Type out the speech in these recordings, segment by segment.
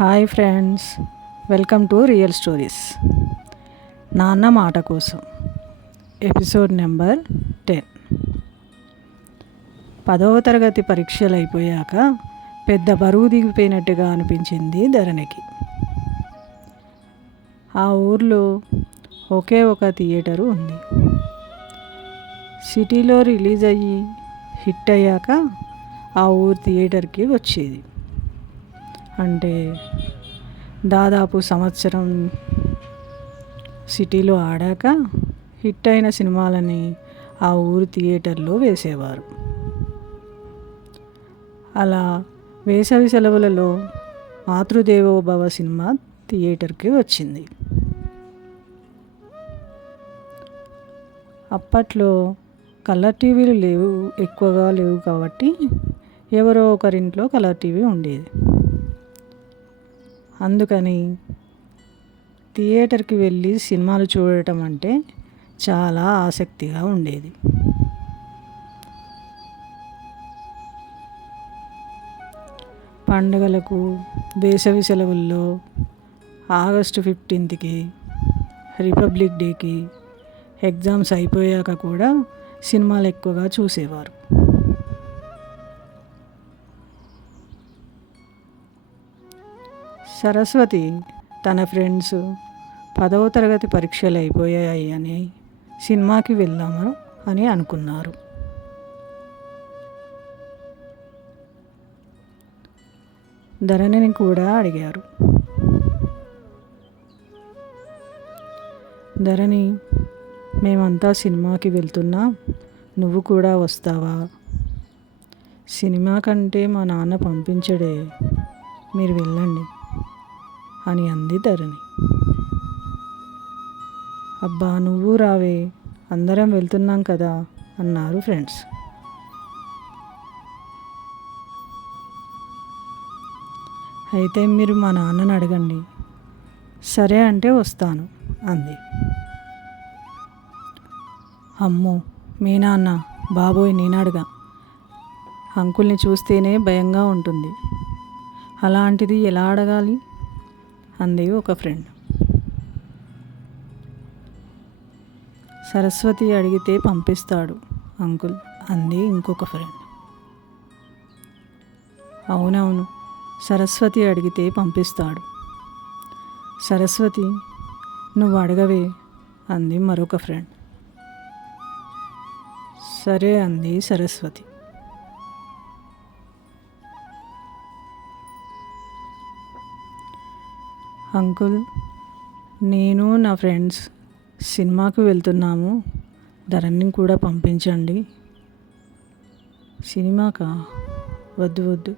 Hi friends, welcome to real stories. నాన్న మాట కోసం ఎపిసోడ్ నెంబర్ 10. 10వ తరగతి పరీక్షలు అయిపోయాక పెద్ద బరువు దిగిపోయినట్టుగా అనిపించింది ధరణికి. ఆ ఊర్లో ఒకే ఒక థియేటరు ఉంది. సిటీలో రిలీజ్ అయ్యి హిట్ అయ్యాక ఆ ఊరు థియేటర్కి వచ్చేది. అంటే దాదాపు సంవత్సరం సిటీలో ఆడాక హిట్ అయిన సినిమాలని ఆ ఊరు థియేటర్లో వేసేవారు. అలా వేసవి సెలవులలో మాతృదేవోభవ సినిమా థియేటర్కి వచ్చింది. అప్పట్లో కలర్ టీవీలు ఎక్కువగా లేవు కాబట్టి ఎవరో ఒకరింట్లో కలర్ టీవీ ఉండేది. అందుకని థియేటర్కి వెళ్ళి సినిమాలు చూడటం అంటే చాలా ఆసక్తిగా ఉండేది. పండుగలకు, వేసవి సెలవుల్లో, ఆగస్టు 15కి, రిపబ్లిక్ డేకి, ఎగ్జామ్స్ అయిపోయాక కూడా సినిమాలు ఎక్కువగా చూసేవారు. సరస్వతి తన ఫ్రెండ్స్ 10వ తరగతి పరీక్షలు అయిపోయాయి అని సినిమాకి వెళ్దాము అని అనుకున్నారు. ధరణిని కూడా అడిగారు. ధరణి, మేమంతా సినిమాకి వెళ్తున్నా, నువ్వు కూడా వస్తావా? సినిమా కంటే మా నాన్న పంపించడే, మీరు వెళ్ళండి అని అంది ధరణి. అబ్బా, నువ్వు రావే, అందరం వెళ్తున్నాం కదా అన్నారు ఫ్రెండ్స్. అయితే మీరు మా నాన్నని అడగండి, సరే అంటే వస్తాను అంది. అమ్మో, మీ నాన్న? బాబోయ్, నేనడగా, అంకుల్ని చూస్తేనే భయంగా ఉంటుంది, అలాంటిది ఎలా అడగాలి అంది ఒక ఫ్రెండ్. సరస్వతి అడిగితే పంపిస్తాడు అంకుల్ అంది ఇంకొక ఫ్రెండ్. అవునవును, సరస్వతి అడిగితే పంపిస్తాడు. సరస్వతి, నువ్వు అడగవే అంది మరొక ఫ్రెండ్. సరే అంది సరస్వతి. అంకుల్, నేను నా ఫ్రెండ్స్ సినిమాకు వెళ్తున్నాము, ధరణిని కూడా పంపించండి. సినిమాకా? వద్దు వద్దు,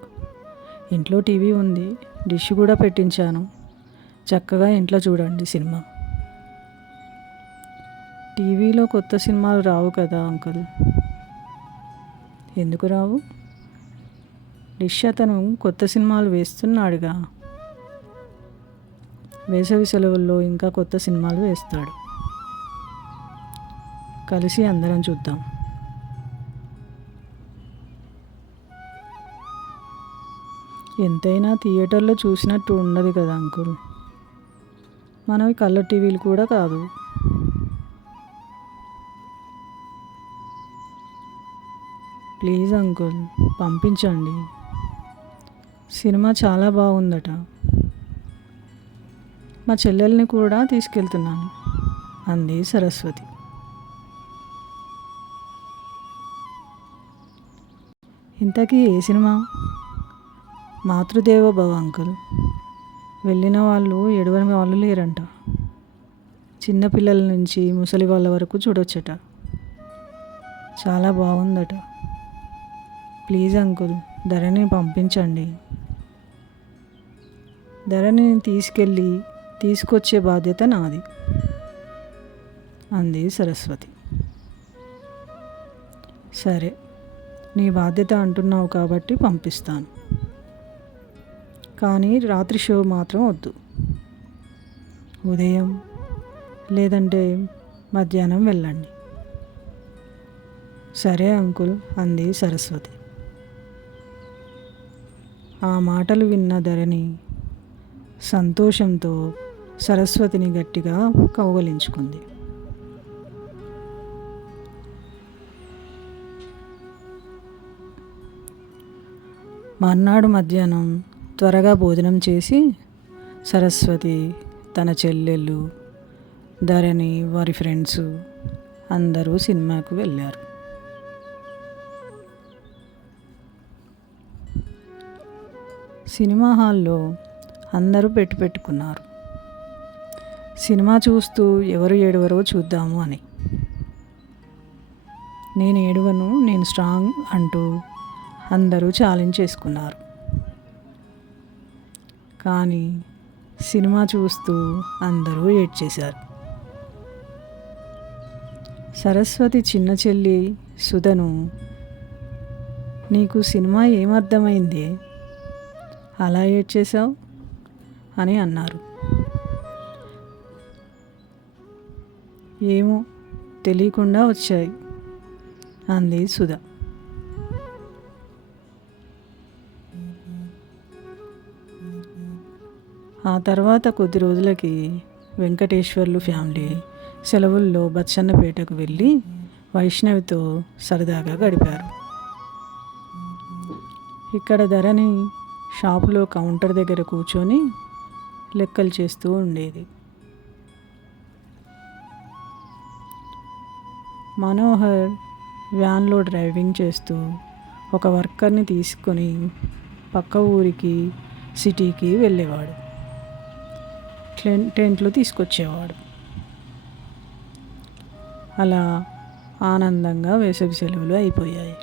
ఇంట్లో టీవీ ఉంది, డిష్ కూడా పెట్టించాను, చక్కగా ఇంట్లో చూడండి సినిమా. టీవీలో కొత్త సినిమాలు రావు కదా అంకుల్. ఎందుకు రావు? డిష్ అతను కొత్త సినిమాలు వేస్తున్నాడుగా. వేసవి సెలవుల్లో ఇంకా కొత్త సినిమాలు వేస్తాడు, కలిసి అందరం చూద్దాం. ఎంతైనా థియేటర్లో చూసినట్టు ఉండదు కదా అంకుల్, మనవి కలర్ టీవీలు కూడా కాదు. ప్లీజ్ అంకుల్, పంపించండి, సినిమా చాలా బాగుందట, మా చెల్లెల్ని కూడా తీసుకెళ్తున్నాను అంది సరస్వతి. ఇంతకీ ఏ సినిమా? మాతృదేవోభవ అంకుల్. వెళ్ళిన వాళ్ళు ఏడవని వాళ్ళు లేరంట, చిన్నపిల్లల నుంచి ముసలి వాళ్ళ వరకు చూడొచ్చట, చాలా బాగుందట. ప్లీజ్ అంకుల్, ధరణిని పంపించండి. ధరణిని తీసుకొచ్చే బాధ్యత నాది అంది సరస్వతి. సరే, నీ బాధ్యత అంటున్నావు కాబట్టి పంపిస్తాను, కానీ రాత్రి షో మాత్రం వద్దు, ఉదయం లేదంటే మధ్యాహ్నం వెళ్ళండి. సరే అంకుల్ అంది సరస్వతి. ఆ మాటలు విన్న ధరణి సంతోషంతో సరస్వతిని గట్టిగా కౌగలించుకుంది. మర్నాడు మధ్యాహ్నం త్వరగా భోజనం చేసి సరస్వతి, తన చెల్లెళ్ళు, ధరణి, వారి ఫ్రెండ్స్ అందరూ సినిమాకు వెళ్ళారు. సినిమా హాల్లో అందరూ పెట్టుకున్నారు. సినిమా చూస్తూ ఎవరు ఏడవరో చూద్దాము అని. నేను ఏడవను, నేను స్ట్రాంగ్ అంటూ అందరూ ఛాలెంజ్ చేసుకున్నారు. కానీ సినిమా చూస్తూ అందరూ ఏడ్చేశారు. సరస్వతి చిన్న చెల్లి సుధను, నీకు సినిమా ఏమర్థమైంది, అలా ఏడ్చేశావు అని అన్నారు. ఏమో తెలియకుండా వచ్చాయి అంది సుధ. ఆ తర్వాత కొద్ది రోజులకి వెంకటేశ్వర్లు ఫ్యామిలీ సెలవుల్లో బచ్చన్నపేటకు వెళ్ళి వైష్ణవితో సరదాగా గడిపారు. ఇక్కడ ధరణి షాపులో కౌంటర్ దగ్గర కూర్చొని లెక్కలు చేస్తూ ఉండేది. మనోహర్ వ్యాన్లో డ్రైవింగ్ చేస్తూ ఒక వర్కర్ని తీసుకొని పక్క ఊరికి, సిటీకి వెళ్ళేవాడు. టెంట్లు తీసుకొచ్చేవాడు. అలా ఆనందంగా వేసవి సెలవులు అయిపోయాయి.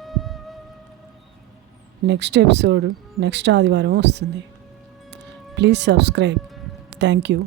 నెక్స్ట్ ఎపిసోడ్ నెక్స్ట్ ఆదివారం వస్తుంది. Please subscribe. Thank you.